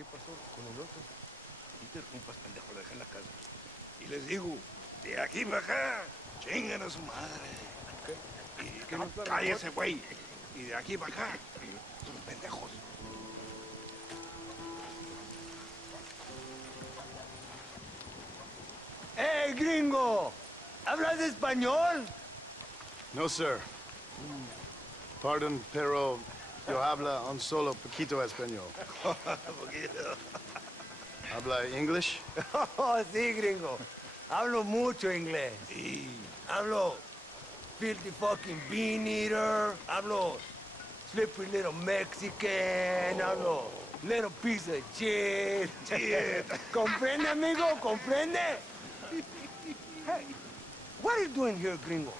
¿Qué pasó con el otro? No interrumpas, pendejo, le dejé en la casa. Y les digo, de aquí para acá, chingan a su madre. ¿Qué? Y que no, cállese, güey. Y de aquí para acá, son pendejos. ¡Hey, gringo! ¿Hablas español? No, sir. Pardon, pero yo habla un solo poquito español. Poquito. ¿Habla English? Oh, sí, gringo. Hablo mucho inglés. Sí. Hablo filthy fucking bean eater. Hablo slippery little Mexican. Hablo little piece of shit. Shit. ¿Comprende, amigo? ¿Comprende? Hey, what are you doing here, gringo?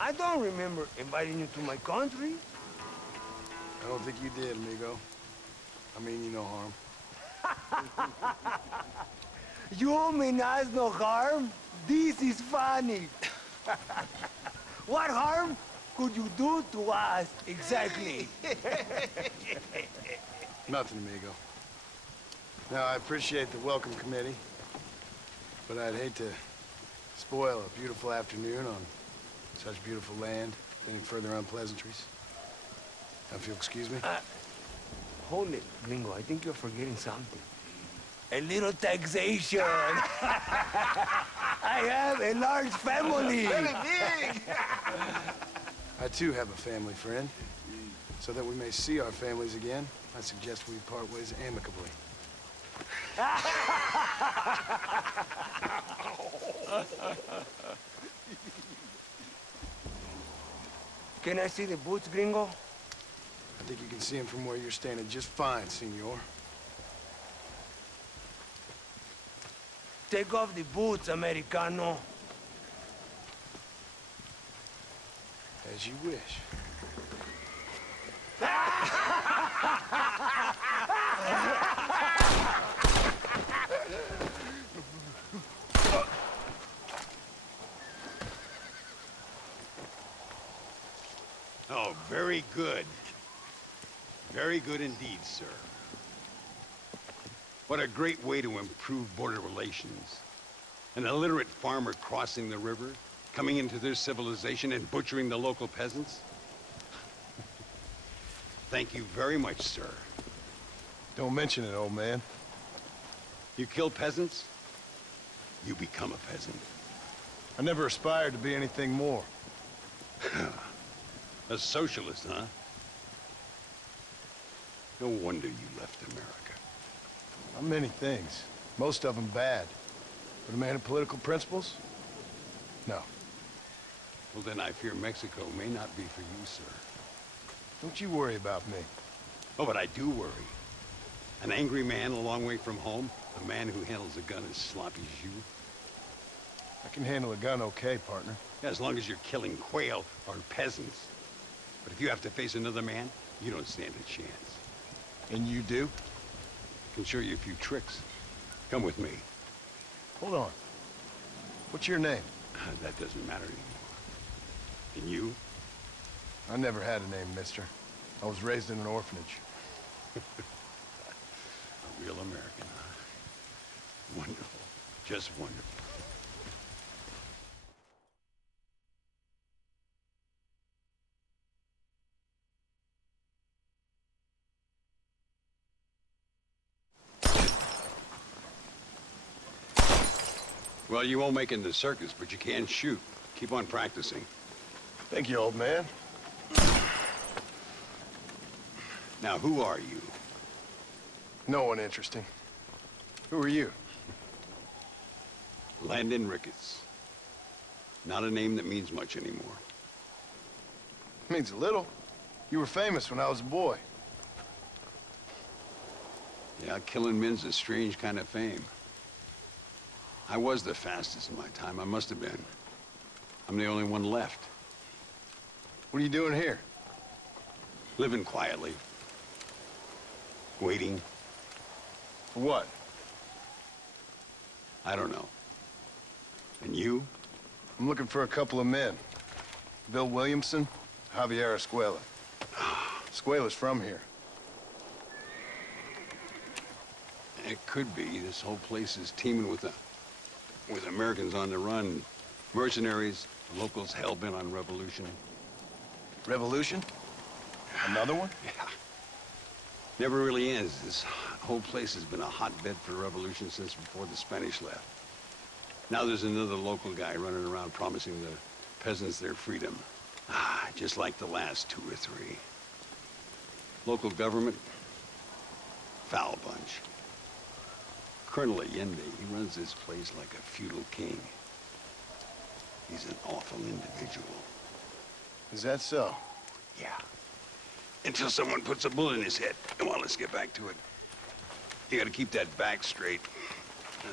I don't remember inviting you to my country. I don't think you did, amigo. I mean you no harm. You mean us no harm? This is funny. What harm could you do to us, exactly? Nothing, amigo. Now, I appreciate the welcome committee, but I'd hate to spoil a beautiful afternoon on such beautiful land with any further unpleasantries. Now, if you'll excuse me. Hold it, gringo. I think you're forgetting something. A little taxation. I have a large family. Very big. I, too, have a family friend. So that we may see our families again, I suggest we part ways amicably. Can I see the boots, gringo? I think you can see him from where you're standing just fine, senor. Take off the boots, Americano. As you wish. Oh, very good. Very good indeed, sir. What a great way to improve border relations. An illiterate farmer crossing the river, coming into their civilization and butchering the local peasants. Thank you very much, sir. Don't mention it, old man. You kill peasants, you become a peasant. I never aspired to be anything more. A socialist, huh? No wonder you left America. Not many things. Most of them bad. But a man of political principles? No. Well, then I fear Mexico may not be for you, sir. Don't you worry about me. Oh, but I do worry. An angry man a long way from home, a man who handles a gun as sloppy as you. I can handle a gun okay, partner. Yeah, as long as you're killing quail or peasants. But if you have to face another man, you don't stand a chance. And you do? I can show you a few tricks. Come with me. Hold on. What's your name? That doesn't matter anymore. And you? I never had a name, mister. I was raised in an orphanage. A real American, huh? Wonderful. Just wonderful. Well, you won't make it in the circus, but you can shoot. Keep on practicing. Thank you, old man. Now, who are you? No one interesting. Who are you? Landon Ricketts. Not a name that means much anymore. Means a little. You were famous when I was a boy. Yeah, killing men's a strange kind of fame. I was the fastest in my time. I must have been. I'm the only one left. What are you doing here? Living quietly. Waiting. For what? I don't know. And you? I'm looking for a couple of men. Bill Williamson, Javier Escuela. Escuela's from here. It could be. This whole place is teeming with Americans on the run. Mercenaries, locals hell-bent on revolution. Revolution? Another one? Yeah. Never really ends. This whole place has been a hotbed for revolution since before the Spanish left. Now there's another local guy running around promising the peasants their freedom. Just like the last 2 or 3. Local government, foul bunch. Colonel Allende, he runs this place like a feudal king. He's an awful individual. Is that so? Yeah. Until someone puts a bullet in his head. Come on, let's get back to it. You gotta keep that back straight.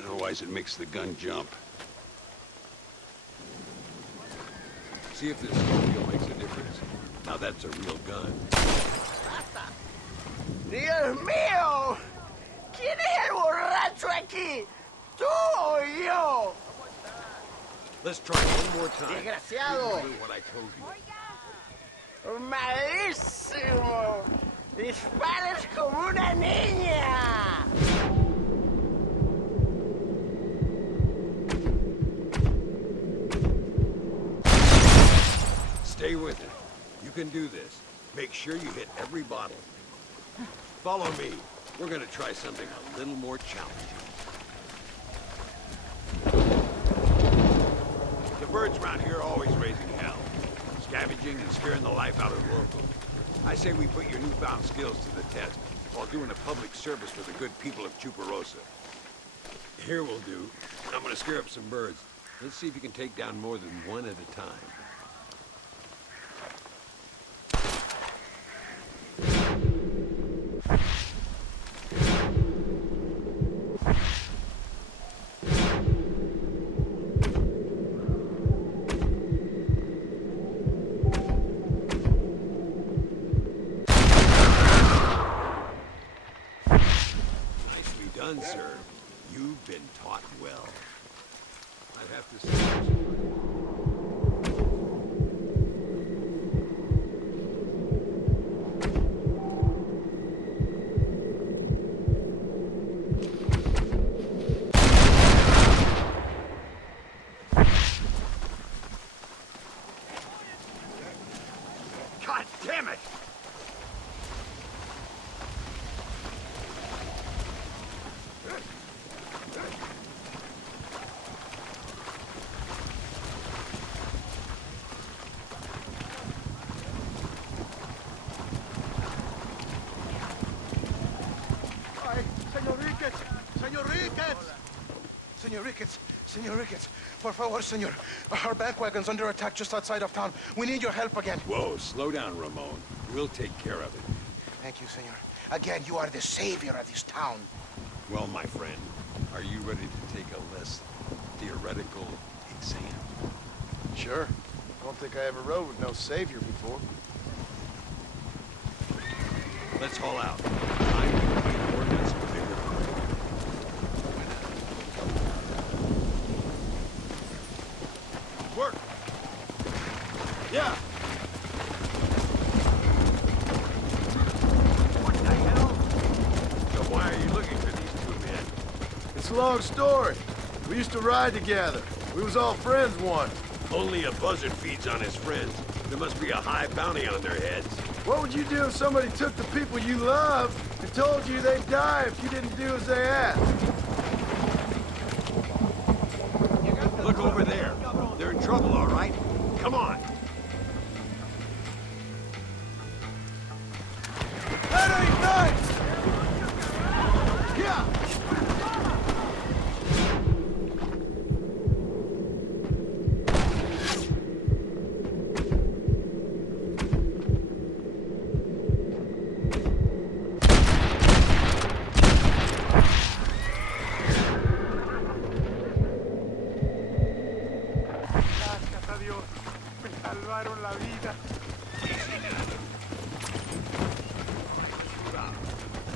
Otherwise it makes the gun jump. See if this scope makes a difference. Now that's a real gun. ¡Dios mío! ¿Quién es el borracho aquí? ¿Tú o yo? Let's try one more time. Desgraciado. Do what I told you. ¡Malísimo! ¡Disparas como una niña! Stay with it. You can do this. Make sure you hit every bottle. Follow me. We're gonna try something a little more challenging. The birds around here are always raising hell. Scavenging and scaring the life out of the locals. I say we put your newfound skills to the test while doing a public service for the good people of Chuparosa. Here we'll do. I'm gonna scare up some birds. Let's see if you can take down more than one at a time. Sir, you've been taught well. I'd have to say. God damn it! Senor Ricketts, por favor, senor. Our bank wagon's under attack just outside of town. We need your help again. Whoa, slow down, Ramon. We'll take care of it. Thank you, senor. Again, you are the savior of this town. Well, my friend, are you ready to take a less theoretical exam? Sure. I don't think I ever rode with no savior before. Let's haul out. Time to complete ordnance with bigger crew. Work! Yeah! What the hell? So why are you looking for these 2 men? It's a long story. We used to ride together. We was all friends once. Only a buzzard feeds on his friends. There must be a high bounty on their heads. What would you do if somebody took the people you love and told you they'd die if you didn't do as they asked? Look over there. They're in trouble, all right? Come on. That ain't nice! Yeah!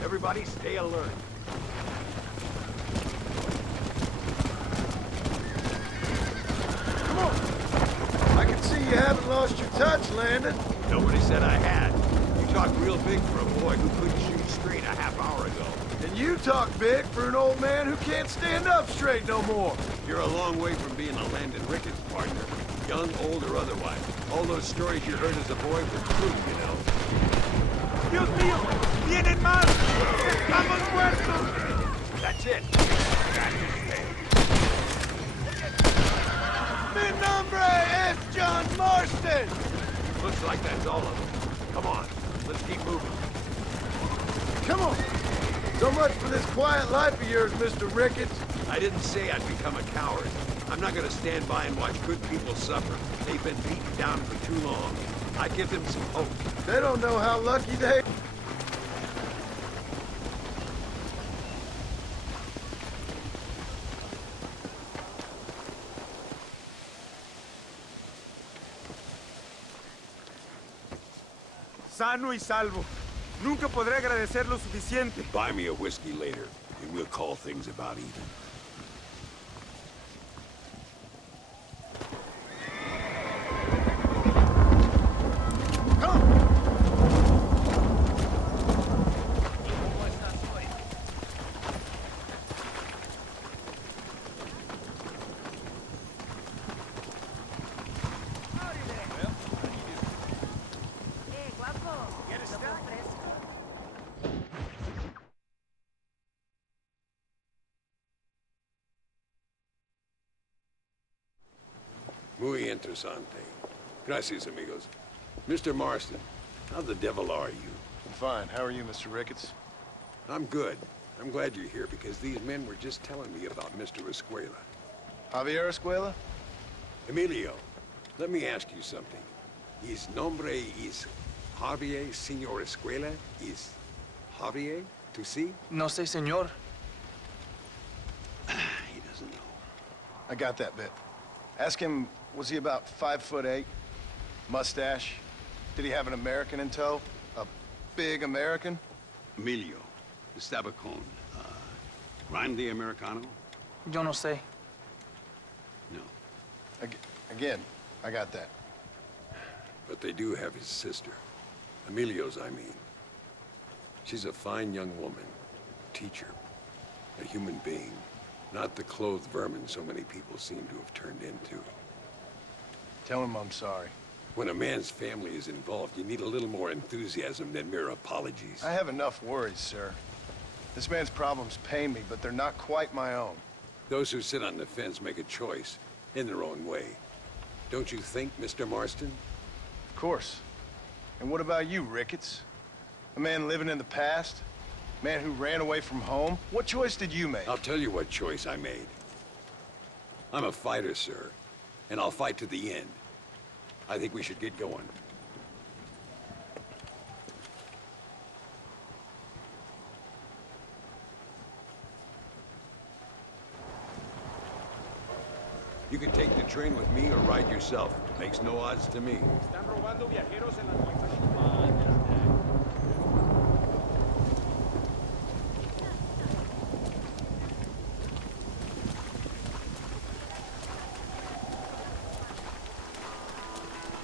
Everybody stay alert. Come on! I can see you haven't lost your touch, Landon. Nobody said I had. You talk real big for a boy who couldn't shoot straight a half hour ago. And you talk big for an old man who can't stand up straight no more. You're a long way from being a Landon Ricketts partner. Young, old, or otherwise. All those stories you heard as a boy were true, you know. Dios mío! ¡Vienen más! ¡Estamos muertos! That's it. Mi nombre es John Marston! Looks like that's all of them. Come on, let's keep moving. Come on! So much for this quiet life of yours, Mr. Ricketts. I didn't say I'd become a coward. I'm not gonna stand by and watch good people suffer. They've been beaten down for too long. I give them some hope. They don't know how lucky they... Sano y salvo. Nunca podré agradecer lo suficiente. Buy me a whiskey later, and we'll call things about even. Muy interesante. Gracias, amigos. Mr. Marston, how the devil are you? I'm fine. How are you, Mr. Ricketts? I'm good. I'm glad you're here because these men were just telling me about Mr. Escuela. Javier Escuela? Emilio, let me ask you something. His nombre is Javier Señor Escuela? Is Javier to see? No sé, señor. He doesn't know. I got that bit. Ask him, was he about 5'8"? Mustache? Did he have an American in tow? A big American? Emilio, Estabacon, Grande Americano? Yo no sé. No. Again, I got that. But they do have his sister. Emilio's, I mean. She's a fine young woman. Teacher. A human being. Not the clothed vermin so many people seem to have turned into. Tell him I'm sorry. When a man's family is involved, you need a little more enthusiasm than mere apologies. I have enough worries, sir. This man's problems pain me, but they're not quite my own. Those who sit on the fence make a choice, in their own way. Don't you think, Mr. Marston? Of course. And what about you, Ricketts? A man living in the past? A man who ran away from home? What choice did you make? I'll tell you what choice I made. I'm a fighter, sir, and I'll fight to the end. I think we should get going. You can take the train with me or ride yourself. Makes no odds to me.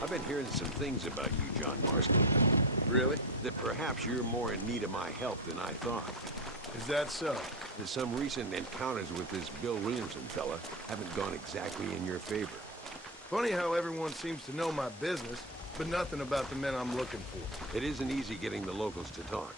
I've been hearing some things about you, John Marston. Really? That perhaps you're more in need of my help than I thought. Is that so? That some recent encounters with this Bill Williamson fella haven't gone exactly in your favor. Funny how everyone seems to know my business, but nothing about the men I'm looking for. It isn't easy getting the locals to talk.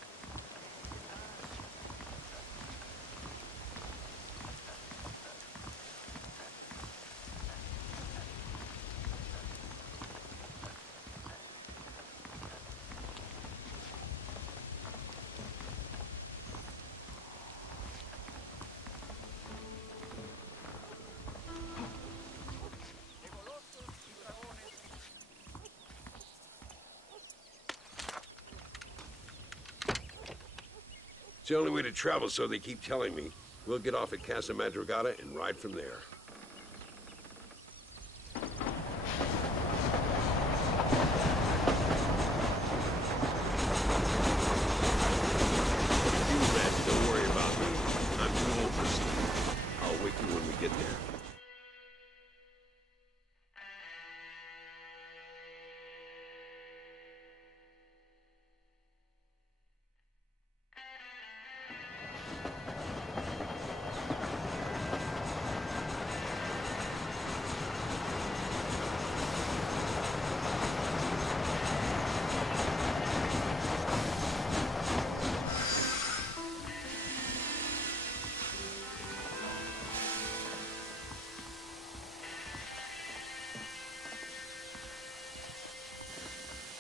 It's the only way to travel, so they keep telling me. We'll get off at Casa Madrugada and ride from there. You, Red, don't worry about me. I'm too old for sleep. I'll wake you when we get there.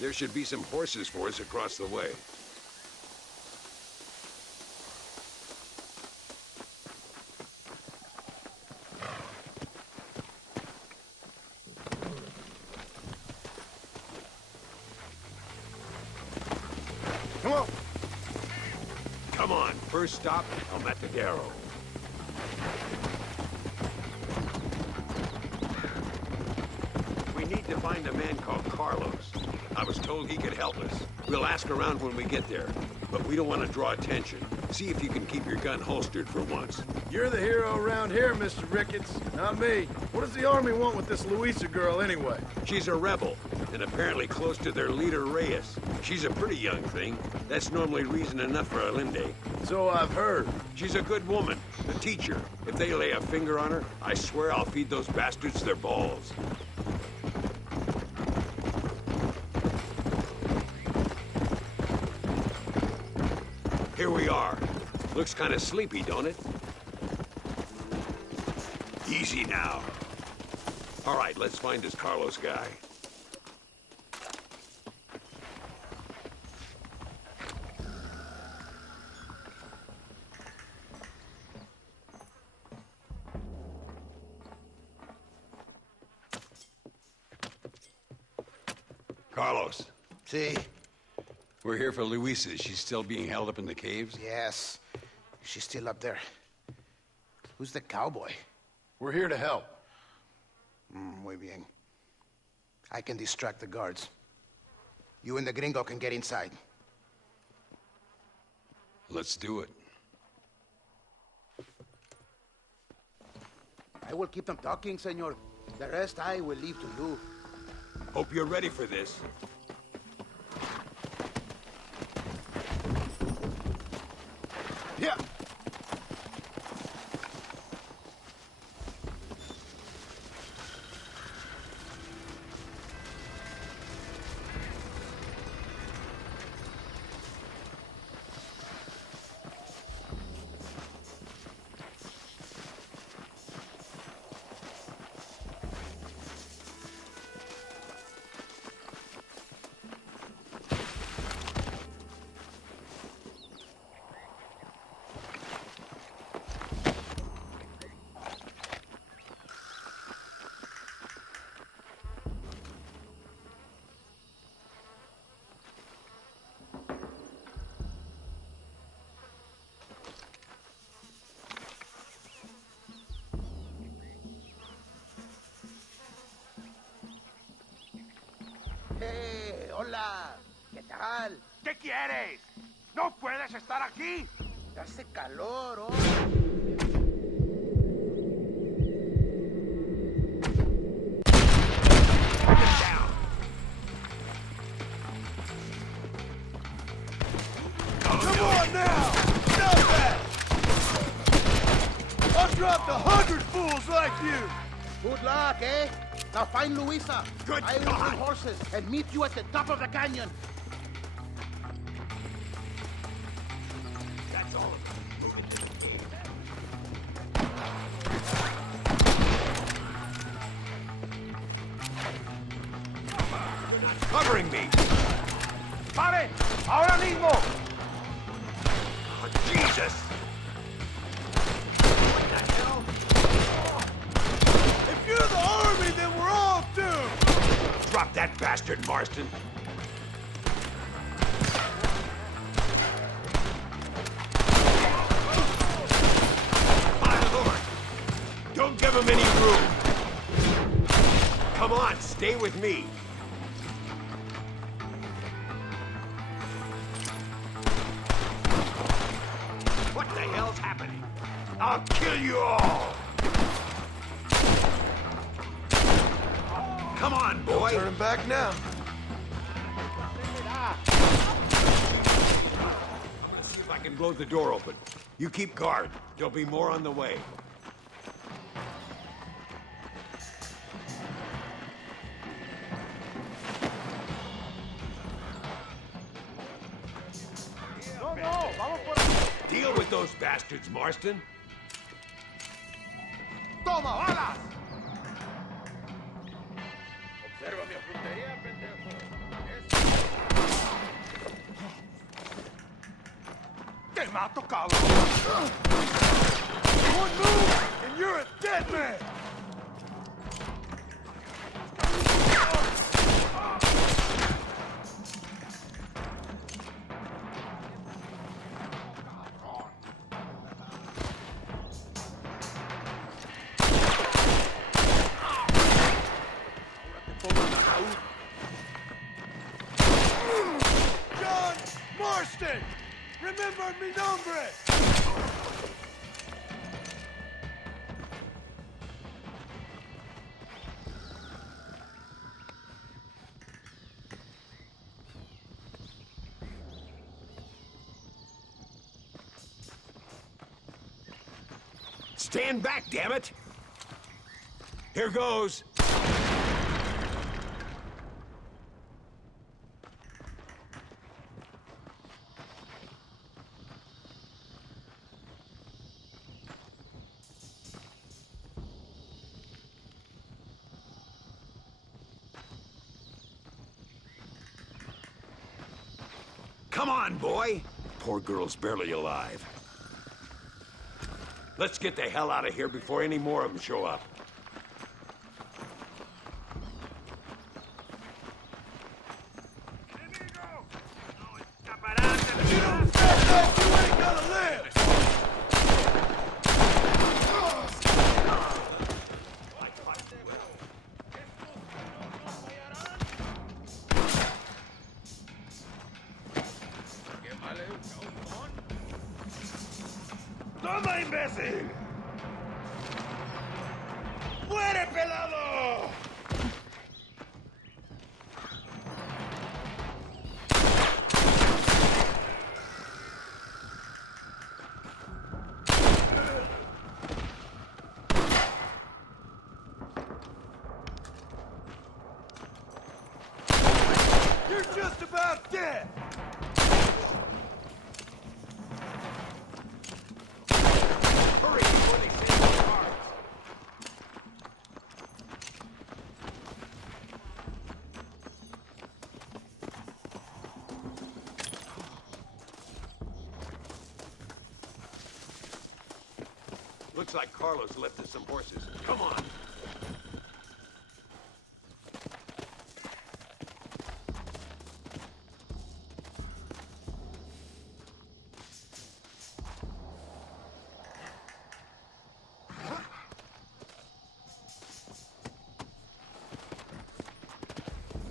There should be some horses for us across the way. Come on. Come on, first stop, Armadillo. We need to find a man called Carlos. I was told he could help us. We'll ask around when we get there, but we don't want to draw attention. See if you can keep your gun holstered for once. You're the hero around here, Mr. Ricketts, not me. What does the army want with this Luisa girl anyway? She's a rebel, and apparently close to their leader, Reyes. She's a pretty young thing. That's normally reason enough for Allende. So I've heard. She's a good woman, a teacher. If they lay a finger on her, I swear I'll feed those bastards their balls. Here we are. Looks kind of sleepy, don't it? Easy now. All right, let's find this Carlos guy. Carlos. See? We're here for Luisa. She's still being held up in the caves? Yes. She's still up there. Who's the cowboy? We're here to help. Muy bien. I can distract the guards. You and the gringo can get inside. Let's do it. I will keep them talking, senor. The rest I will leave to you. Hope you're ready for this. Yeah. Hey, hola. ¿Qué tal? ¿Qué quieres? ¡No puedes estar aquí! Hace calor, oh. Come on now! Stop that! I've dropped 100 fools like you! Good luck, eh? Now find Luisa. Good I will God. bring horses and meet you at the top of the canyon. That's all of it. Move it to the cave. You're not covering me! ¡Paren! ¡Ahora mismo! Oh, Jesus! What the hell? If you're the army, then we're all doomed! Drop that bastard, Marston. My Lord! Don't give him any room! Come on, stay with me. What the hell's happening? I'll kill you all! Come on, boy! Turn back now. I'm gonna see if I can blow the door open. You keep guard. There'll be more on the way. Deal with those bastards, Marston. ¡Toma, balas! Observa mi puntería, pendejo. Te mato, cabrón! One move, and you're a dead man! John Marston! Remember mi nombre! Stand back, damn it! Here goes. Come on, boy! Poor girl's barely alive. Let's get the hell out of here before any more of them show up. ¡Toma, imbécil! ¡Muere, pelado! You're just about dead! Hurry before they send the cars! Looks like Carlos left us some horses. Come on!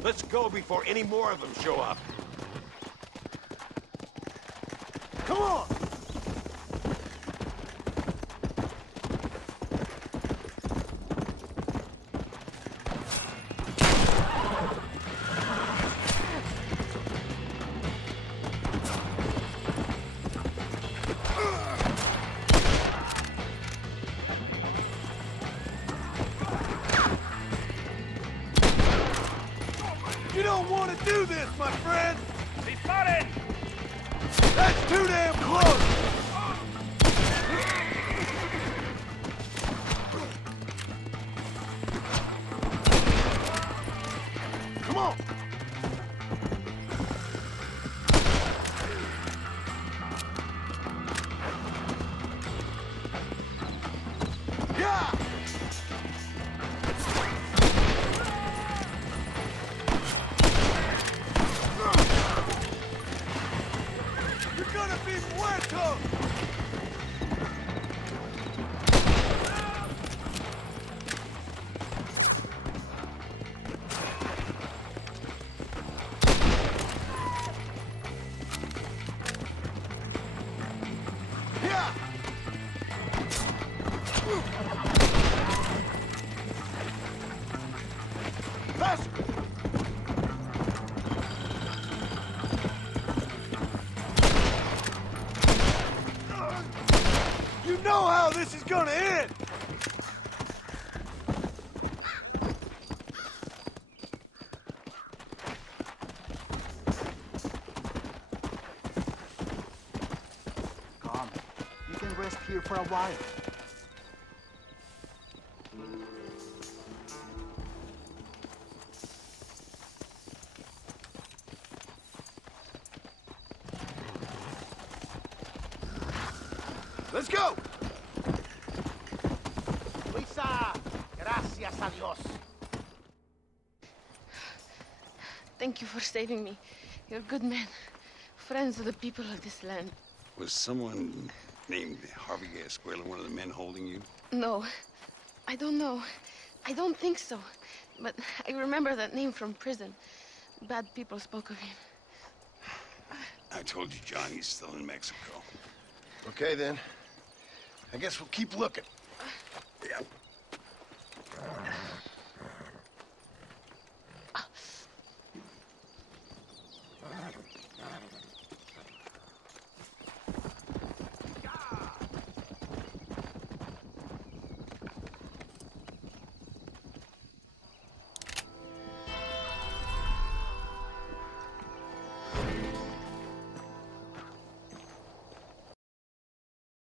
Let's go before any more of them show up. Come on! You don't want to do this, my friend! Disparen! That's too damn close! Come on! Yeah! You're gonna be muerto! Yeah! Faster! You know how this is gonna end! Come. You can rest here for a while. Let's go! Luisa, gracias a Dios. Thank you for saving me. You're good men. Friends of the people of this land. Was someone named Harvey Gasquela one of the men holding you? No, I don't know. I don't think so. But I remember that name from prison. Bad people spoke of him. I told you, John, he's still in Mexico. Okay, then. I guess we'll keep looking.